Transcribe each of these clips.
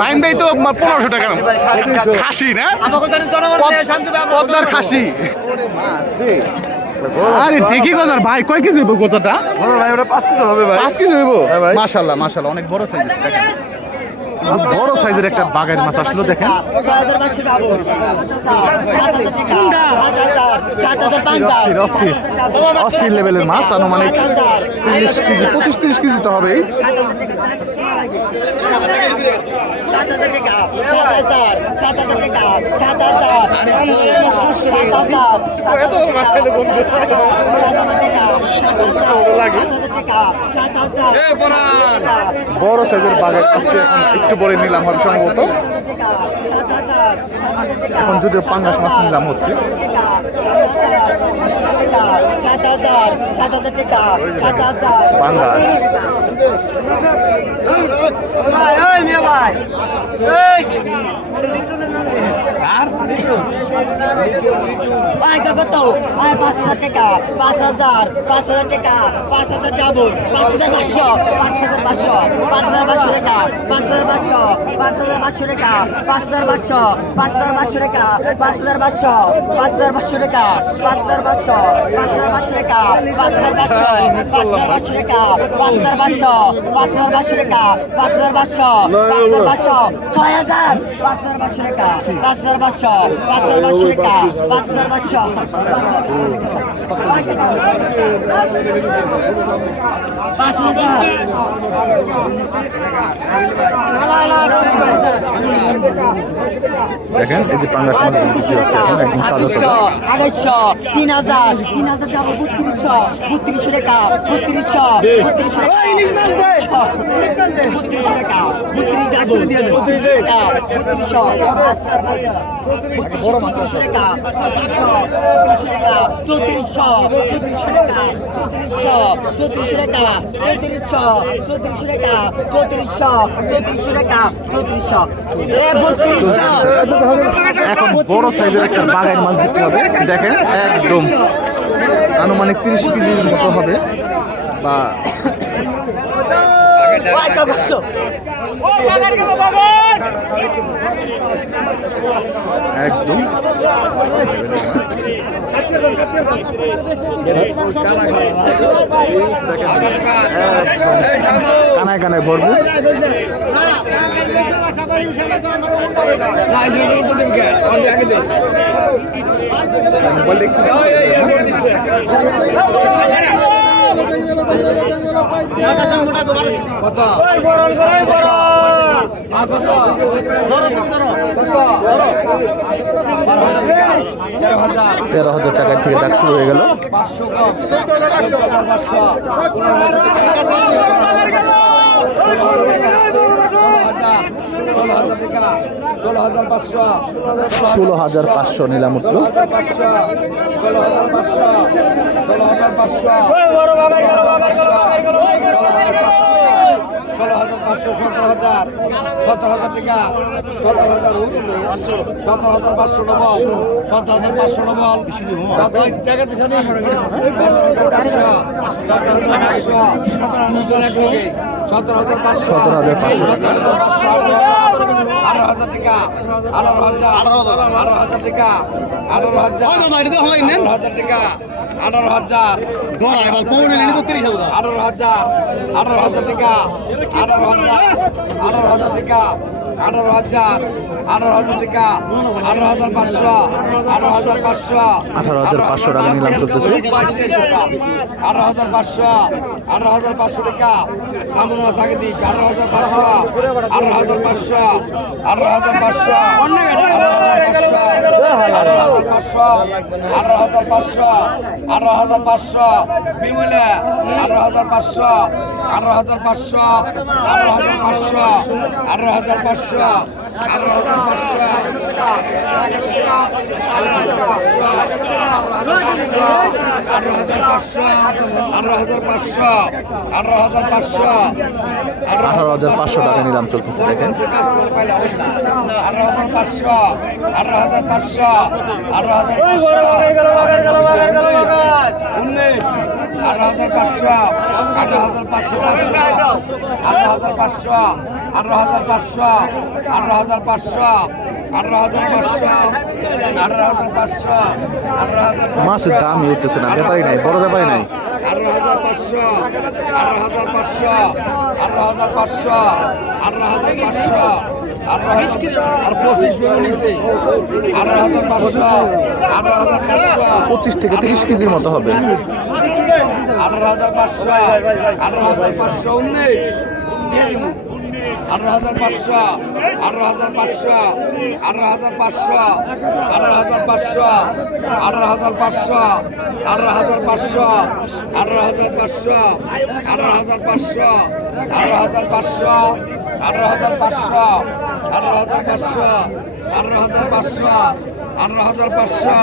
বাইন ভাই তো পনেরোশো টাকা খাসি না? পদ্মার খাসি। আরে ঠিকই কথা। ভাই কয় কেজি দেবো গোচাটা ভাই ওটা পাঁচ কেজি হবে ভাই। পাঁচ কেজি হ্যাঁ। মাশাল্লাহ মাশাল্লাহ অনেক বড় সাইজ দেখেন। খুব বড় সাইজের একটা বাঘের মাছ আসলো দেখেন। অস্থির অস্থির। লেভেলের মাছ আনুমানিক তিরিশ কেজি পঁচিশ তিরিশ কেজি তো হবেই। বড় সাইজের বাঘের মাছটি এখন। একটু বড় নিলাম হবে সম্ভবত। এখন যদিও পাঙ্গাস মাছ নিলাম হচ্ছে। সাত হাজার সাত হাজার টাকা সাত হাজার পাঙ্গাস আয় কত আয় পাঁচ হাজার টাকা পাঁচ হাজার পাঁচ হাজার টাকা পাঁচ হাজার ডাবল পাঁচ হাজার পাঁচশো পাঁচ হাজার পাঁচশো পাঁচ হাজার পাঁচশো টাকা পাঁচ হাজার পাঁচশো পাঁচ হাজার পাঁচশো টাকা পাঁচ হাজার পাঁচশো পাঁচ হাজার পাঁচশো টাকা পাঁচ হাজার পাঁচশো পাঁচ হাজার পাঁচশো টাকা পাঁচ হাজার পাঁচশো পাঁচ হাজার পাঁচশো টাকা পাঁচ হাজার পাঁচশো পাঁচ হাজার পাঁচশো টাকা পাঁচ হাজার পাঁচশো পাঁচ হাজার পাঁচশো টাকা পাঁচ হাজার পাঁচশো পাঁচ হাজার পাঁচশো ছয় হাজার পাঁচ হাজার পাঁচশো টাকা পাঁচ হাজার পাঁচশো পাঁচ হাজার পাঁচশো টাকা পাঁচ হাজার পাঁচশো পাঁচ হাজার দেখেন এই যে পাঙ্গাস মাছ বিক্রি হচ্ছে একদম তাজা তাজা। আড়াইশো তিন হাজার তিন হাজার যাব বত্রিশশো বত্রিশশো টাকা বত্রিশশো বত্রিশশো টাকা বত্রিশশো টাকা বত্রিশ যাব বত্রিশশো টাকা বত্রিশশো বত্রিশশো টাকা চৌত্রিশশো টাকা চৌত্রিশশো চৌত্রিশশো টাকা চৌত্রিশশো চৌত্রিশশো টাকা চৌত্রিশশো চৌত্রিশশো এখন বড় সাইজের একটা বাঘের মাছ বিক্রি হবে। দেখেন, একদম আনুমানিক তিরিশ কেজির মতো হবে। বা একদম। কানায় কানায় ভরবো মোবাইলটা একটু তেরো হাজার টাকা থেকে দাগ শুরু হয়ে গেল। ষোলো হাজার পাঁচশো ষোলো হাজার পাঁচশো নিলাম ষোলো হাজার পাঁচশো ষোলো হাজার পাঁচশো সতেরো হাজার সতেরো হাজার টাকা সতেরো হাজার সতেরো হাজার পাঁচশো ডবল সতেরো হাজার পাঁচশো ডবল টাকা নি? সতেরো হাজার পাঁচশো সতেরো হাজার পাঁচশো সতেরো হাজার পাঁচশো সতেরো হাজার পাঁচশো সতেরো হাজার পাঁচশো আঠারো হাজার টাকা আঠারো হাজার আঠারো হাজার টাকা আঠারো হাজার আঠারো হাজার টাকা আঠারো হাজার। আঠারো হাজার আঠারো হাজার টাকা আঠারো হাজার আঠারো হাজার টাকা। আঠারো হাজার আঠারো হাজার টাকা আঠারো হাজার পাঁচশো আঠারো হাজার পাঁচশো আঠারো হাজার পাঁচশো টাকা নিলাম চলতেছে আঠারো হাজার পাঁচশো আঠারো হাজার পাঁচশো টাকা সামনে মাস আগে দিস আঠারো হাজার পাঁচশো আঠারো হাজার পাঁচশো আঠারো হাজার পাঁচশো আঠারো হাজার পাঁচশো আঠারো হাজার পাঁচশো আঠারো হাজার পাঁচশো বিমলে আঠারো হাজার পাঁচশো আঠারো হাজার পাঁচশো আঠারো হাজার পাঁচশো আঠারো হাজার পাঁচশো আঠারো হাজার পাঁচশো টাকা নিলাম চলতেছে, দেখেন। আঠারো হাজার পাঁচশো, আঠারো হাজার পাঁচশো, আঠারো হাজার উনিশ আঠারো হাজার পাঁচশো আঠারো হাজার পাঁচশো আঠারো হাজার পাঁচশো আঠারো হাজার পাঁচশো আঠারো হাজার পাঁচশো আঠারো হাজার পাঁচশো আঠারো হাজার পাঁচশো আঠারো হাজার মাছের দামই উঠতেছে না ব্যাপারই নাই বড় ব্যাপারই নাই আঠারো হাজার পাঁচশো আঠারো হাজার পাঁচশো আঠারো হাজার পাঁচশো আঠারো আঠারো হাজার পাঁচশো পঁচিশ থেকে তিরিশ কেজির মতো হবে আঠারো হাজার পাঁচশো আঠারো হাজার পাঁচশো উনিশ দিয়ে দিব আঠারো হাজার পাঁচশো আঠারো হাজার পাঁচশো আঠারো হাজার পাঁচশো আঠারো হাজার পাঁচশো আঠারো হাজার পাঁচশো আঠারো হাজার পাঁচশো আঠারো হাজার পাঁচশো আঠারো হাজার পাঁচশো আঠারো হাজার পাঁচশো আঠারো হাজার পাঁচশো আঠারো হাজার পাঁচশো আঠারো হাজার পাঁচশো আঠারো হাজার পাঁচশো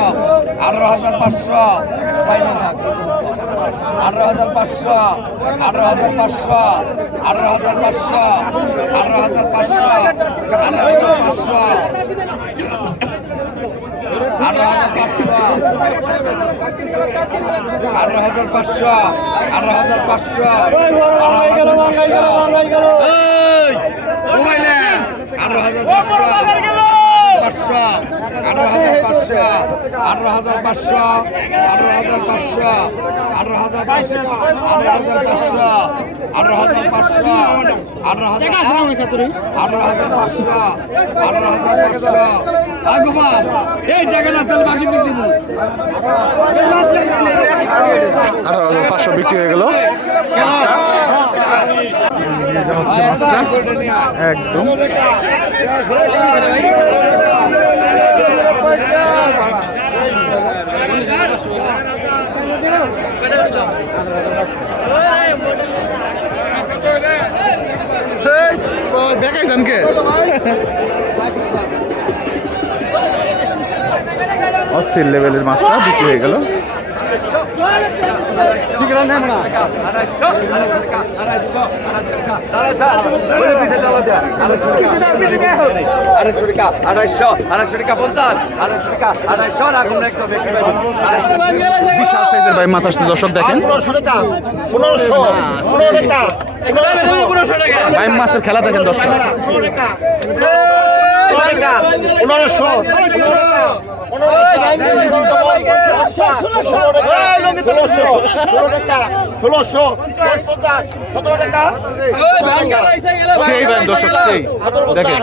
আঠারো হাজার পাঁচশো আঠারো হাজার পাঁচশো আঠারো হাজার পাঁচশো আঠারো হাজার পাঁচশো আঠারো হাজার পাঁচশো আঠারো হাজার পাঁচশো আঠারো হাজার পাঁচশো আঠারো হাজার পাঁচশো আঠারো হাজার পাঁচশো আঠারো হাজার পাঁচশো এই, মোবাইলে আঠারো হাজার পাঁচশো পাঁচশো আঠারো হাজার পাঁচশো আঠারো হাজার পাঁচশো আঠারো হাজার পাঁচশো আঠারো হাজার পাঁচশো আঠারো হাজার পাঁচশো আঠারো হাজার পাঁচশো আঠারো হাজার আঠারো হাজার পাঁচশো আঠারো হাজার পাঁচশো আগবান এই টাকাটা তাহলে বাকি দিয়ে দিব আঠারো হাজার পাঁচশো বিক্রি হয়ে গেল একদম অস্থির লেভেলের মাছটা বিক্রি হয়ে গেল। মাছ আসছে দর্শক দেখেন। ভাই মাছের খেলা দেখেন দর্শক। পনেরোশো ষোলোশো পঞ্চাশ সতেরো টাকা সেই ভাই দর্শক সেই দেখেন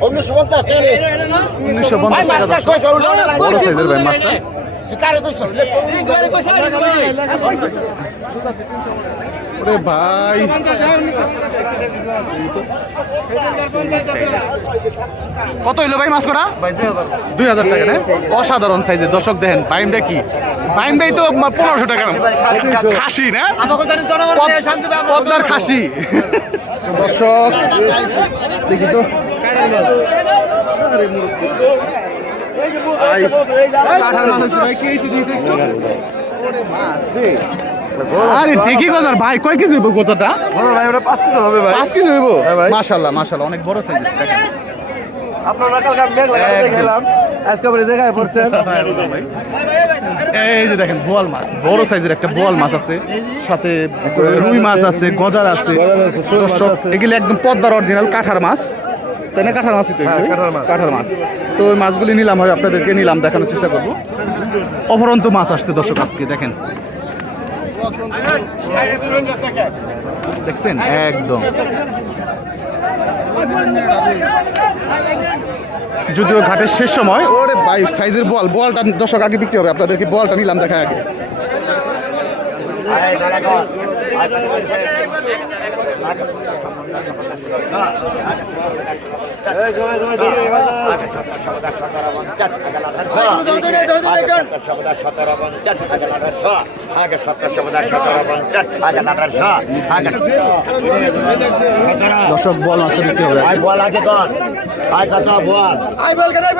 উনিশশো পঞ্চাশ টাকা বড় সাইজের ভাই মাছটা কারে কইস ওরে ভাই। কত হইল ভাই মাছ করা দুই হাজার টাকা না? অসাধারণ সাইজের। দর্শক দেখেন বাইমটা কি? বাইম ভাই তো পনেরোশো টাকা খাসি না? খাসি। দর্শক দেখি তো। মাছ আছে ভাই, কে? আরে ঠিকই কথা ভাই কয় কেজি হইব গোচাটা? ভাই ওটা পাঁচ কিলো হবে ভাই। পাঁচ কেজি হইব? হ্যাঁ মাশাল্লাহ মাশাল্লাহ অনেক বড় সাইজ দেখেন আপনারা কালকে মেঘ লাগাতে। দেখলাম আজকে দেখায় পড়ছেন। এই যে দেখেন বোয়াল মাছ বড় সাইজের একটা বোয়াল মাছ আছে। সাথে রুই মাছ আছে গজার আছে। এগুলি একদম পদ্মার অরিজিনাল কাঠার মাছ। তাই না? কাঠার মাছই তো হ্যাঁ। কাঁঠার মাছ। তো ওই মাছগুলি নিলাম হয় আপনাদেরকে নিলাম দেখানোর চেষ্টা করব। অপরন্ত মাছ আসছে দর্শক আজকে দেখেন। দেখছেন? একদম। যদিও ঘাটের শেষ সময় ওরে ভাই সাইজের বল বলটা দশক আগে বিক্রি হবে আপনাদেরকে বলটা নিলাম দেখা আগে। দর্শক, বল মাছটা বিক্রি হবে। আই বল আছে কর আই কত বল আই বলকেন আই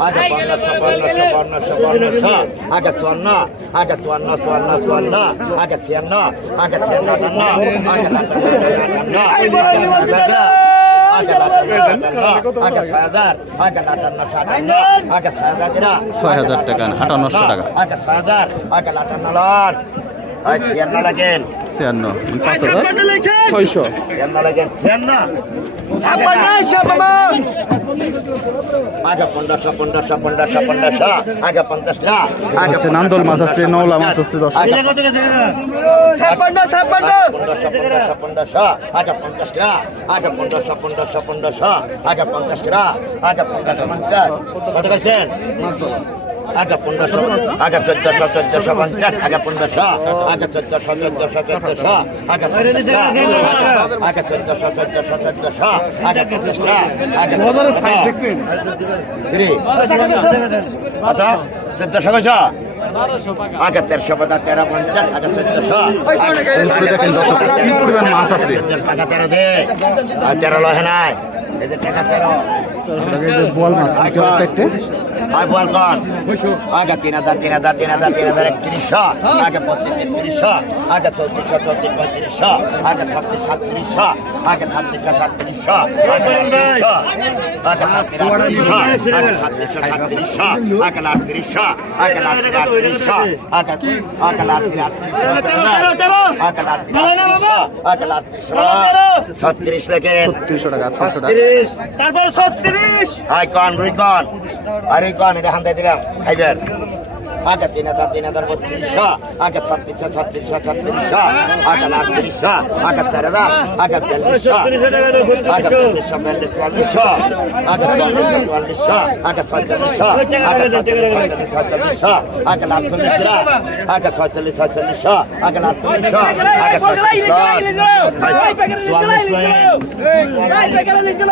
আটা পান্না ছাপান্না ছাপান্না ছাপান্না ছা আটা চুয়ান্না আটা চুয়ান্না চুয়ান্না চুয়ান্না আটা ছিয়ান্না আটা ছিয়ান্না টান্না আটা ছয় হাজার টাকা আটান্নশো টাকা ছিয়ান্ন লাগেন ছিয়ান্ন পাঁচ হাজার ছয়শো। আচ্ছা নান্দল মাছ আছে নওলা মাছ আছে দশ আগে পঞ্চাশ আগে পনেরোশো। পনেরোশো পনেরোশো আগে পনেরোশো। আগে চোদ্দশো চোদ্দশো পঞ্চাশ আগে পনেরোশো আগে চোদ্দশো চোদ্দশো চোদ্দশো। আগে আগে চোদ্দশো চোদ্দশো চোদ্দশো আগে পঞ্চাশ আগে আচ্ছা চোদ্দশো কইছ? আগে তেরোশো পঞ্চাশ তেরো পঞ্চাশ আগে চোদ্দশো। মাছ আছে। টাকা তেরো দে। তেরো লহে নাই। এই যে টাকা তেরো। যে মাছ চারটে। আর বল কন আগে তিন হাজার তিন হাজার তিন হাজার তিন হাজার একত্রিশশো। আগে বত্রিশ তেত্রিশশো। আগে চৌত্রিশশো চৌত্রিশ পঁয়ত্রিশশো। আগে ছাব্বিশ সাতত্রিশশো। আগে ছাব্বিশশো সাতত্রিশশো। আগে সাতত্রিশশো আগে সাতত্রিশশো সাতত্রিশশো। আগে আটত্রিশশো। আগে আটত্রিশ আটত্রিশশো। আগে আগে আটত্রিশ আটত্রিশশো আগে আটত্রিশ আগে আটত্রিশশো ছত্রিশ লেগে ছত্রিশশো টাকা ছশো টাকা। তারপর ছত্রিশ। আই কন রুই কন। আরে কন এটা হান্দাই দিলাম খাইবেন আগে তিন হাজার তিন হাজার বত্রিশশো আগে ছত্রিশশো ছত্রিশশো ছত্রিশশো আগে আটত্রিশশো আগে চার হাজার আগে বিয়াল্লিশশো আগে চল্লিশশো বিয়াল্লিশ চুয়াল্লিশশো আগে চুয়াল্লিশশো চুয়াল্লিশশো আগে ছয়চল্লিশশো আগে ছয়চল্লিশ ছয়চল্লিশ ছয়চল্লিশশো আগে আটচল্লিশশো আগে ছয়চল্লিশ ছয়চল্লিশশো আগে আটচল্লিশশো আগে ছয়চল্লিশশো চুয়াল্লিশ চুয়াল্লিশ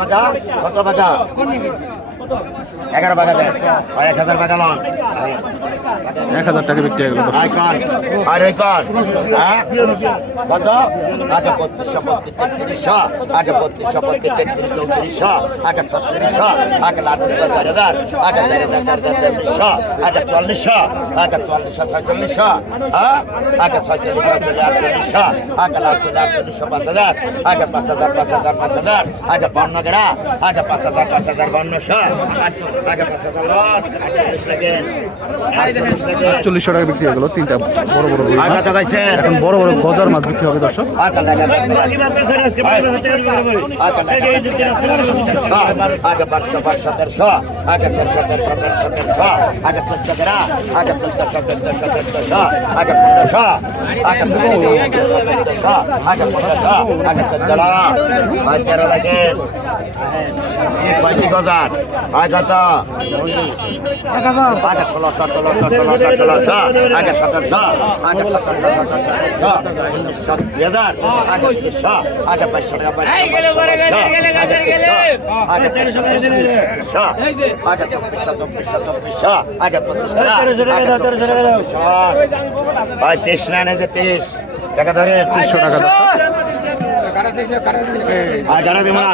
বাগা কত বাগা এগারো বাগা দেয় আর এক হাজার বাগা লন এক হাজার টাকা বিক্রি হয়ে গেল। আর আইকন হ্যাঁ? কত? আগে বত্রিশশো বত্রিশ তেত্রিশশো আগে বত্রিশশো বত্রিশ তেত্রিশ চৌত্রিশশো আগে ছত্রিশশো আগে আটত্রিশশো চার হাজার আগে চার হাজার চার হাজার চল্লিশশো আগে চল্লিশশো আগে চল্লিশশো ছয়চল্লিশশো হ্যাঁ? আগে ছয়চল্লিশ ছয়চল্লিশ আটচল্লিশশো আগে আটচল্লিশ আটচল্লিশশো পাঁচ হাজার আগে পাঁচ হাজার পাঁচ হাজার পাঁচ হাজার আগে বান্ন গেরা আগে পাঁচ হাজার পাঁচ হাজার বান্নশো চল্লিশশো টাকা বিক্রি হয়ে গেল তিনটা বড় বড় এখন বড় বড় গজার মাছ বিক্রি হবে দর্শক আগে তেইশ না যে তেইশ টাকা ধরে তিনশো টাকা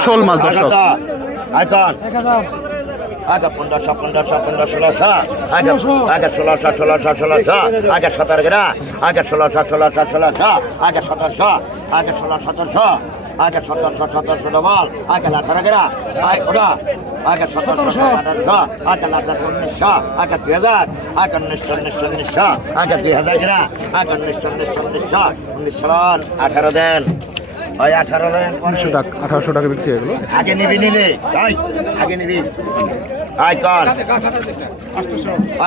শোল মাছ দর্শক। আইকন আগে পনেরোশো পনেরোশো পনেরো ষোলোশো আগে আগে ষোলোশো ষোলোশো ষোলোশো আগে সতেরো গ্রা আগে ষোলোশো ষোলোশো ষোলোশো আগে সতেরোশো আগে ষোলো সতেরোশো আগে সতেরোশো সতেরোশো ডবল আগে আঠারো গ্রা আগে ওরা আগে সতেরোশো আঠারোশো আগে আঠারোশো উনিশশো আগে দুই হাজার। আগে উনিশশো উনিশশো উনিশশো আগে দুই হাজার গ্রা আগে উনিশশো উনিশশো উনিশশো উনিশশো আঠারো দেন। ওই আঠারো দেন তিনশো টাকা আঠারোশো টাকা বিক্রি হয়ে গেল। আগে নিবি নিলে আই আগে নিবি। আই কর।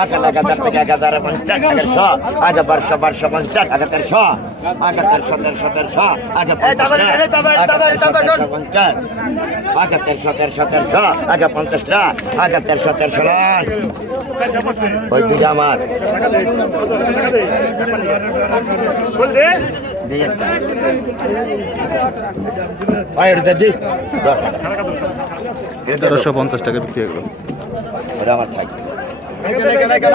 আগে লাগাতার থেকে এক হাজার পঞ্চাশ এগারোশো আগে বারোশো বারোশো পঞ্চাশ আগে তেরোশো। আগে তেরোশো তেরোশো। তেরোশো আগে পঞ্চাশ আগে তেরোশো তেরোশো। তেরোশো আগে পঞ্চাশ টাকা আগে তেরোশো তেরোশো লাখ ওই দিকে আমার। দশ তেরোশো পঞ্চাশ টাকা বিক্রি হয়ে গেল। আমার থাকবে।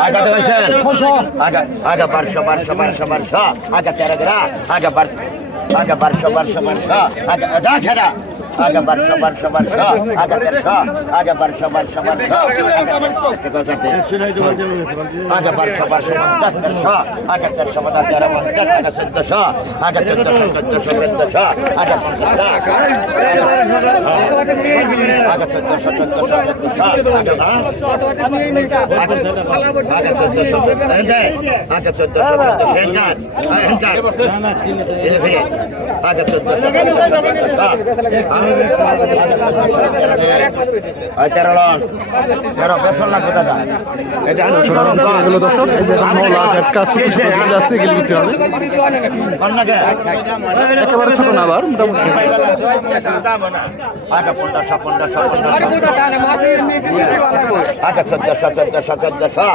আগা হয়েছে আগা আগা বারশো বারশো বারশো বারশো। আগা তেরো গ্রা আগা বার আগা বারশো বারশো বারশো। আগা দা ছেড়া বারশো বারশো আগা তেরোশো আগা বারশো বারশো বারশো আগা বারশো বারশো পঞ্চাশ তেরোশো আগা তেরোশো পঞ্চাশ তেরো পঞ্চাশ আগা চোদ্দশো আগা চোদ্দশো চোদ্দশো চোদ্দশো আগা পঞ্চাশ আগা চোদ্দশো চোদ্দশো চোদ্দশো আগে চোদ্দশো আগে চোদ্দশো চোদ্দশো হেন্টার হেন্টার আগে চোদ্দশো তেরো তেরো বেসন লাগবে দাদা। এটা এগুলো দর্শক এই যে মৌলা ঝটকা ছোট ছোট যাচ্ছে এগুলো বিক্রি হবে। একেবারে ছোট না আবার মোটামুটি। চোদ্দশো চোদ্দশো চোদ্দশো।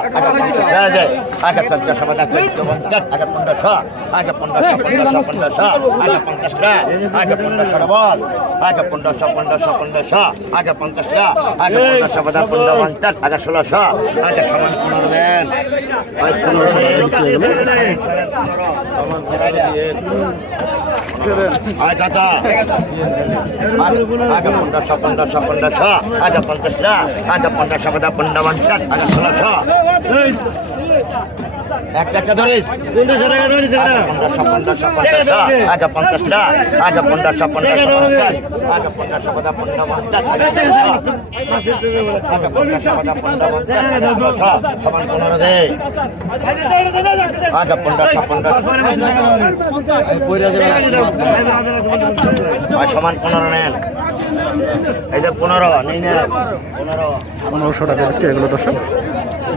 পঞ্চাশ পঞ্চাশ পঞ্চাশ। আগে পনেরোশো। পনেরোশো পনেরোশো আগে পনেরোশো পনেরোশো পনেরোশো আগে পঞ্চাশটা আগে পনেরোশো পঞ্চাশ পনেরো পঞ্চাশ আগে ষোলোশো আগে সমান পনেরো দেন। পনেরোশো আয় দাদা আগে পনেরোশো পনেরোশো পনেরোশো আগে পঞ্চাশটা আগে পনেরোশো পঞ্চাশ পনেরো পঞ্চাশ আগে ষোলোশো। একটা আগে পঞ্চাশটা পঞ্চাশ সমান পনেরো নেন এই যে পনেরো নেই নেন পনেরো পনেরোশো টাকা বিক্রি হয়ে গেল দর্শক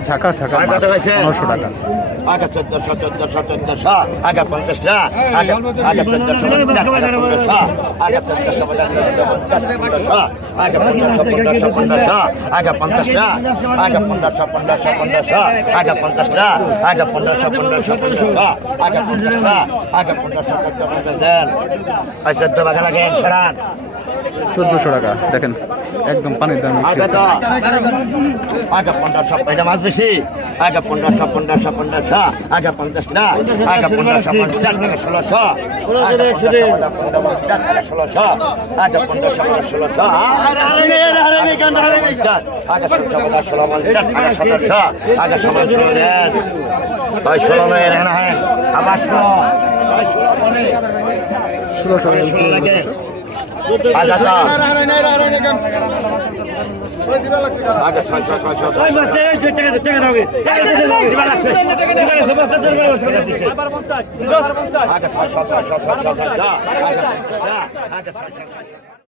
ঝাঁকা ঝাঁকা? পনেরোশো টাকা আগে চোদ্দশো চোদ্দশো চোদ্দশো আগে পঞ্চাশটা আগে আগে চোদ্দশো আগে চোদ্দশো আগে পনেরোশো পনেরোশো আগে পঞ্চাশটা আগে পনেরোশো পনেরোশো পনেরোশো আগে পঞ্চাশটা আগে পনেরোশো পনেরোশো পনেরোশো আগে পঞ্চাশটা আগে পনেরোশো পঞ্চাশ দেন ওই চোদ্দ বাঘা লাগে ছড়ান চোদ্দোশো টাকা। দেখেন একদম পানির দাম আগে এটা মাছ বেশি? পঞ্চাশ পঞ্চাশ ষোলোশো। ষোলোশো। আগে ষোলশো। পঞ্চাশ ষোলো আগে সতেরোশো আগে সমান ষোলো দেন। ওই ষোলো নয় হ্যাঁ হ্যাঁ আবার ষোলো। ওই মানে ষোলোশো আচ্ছা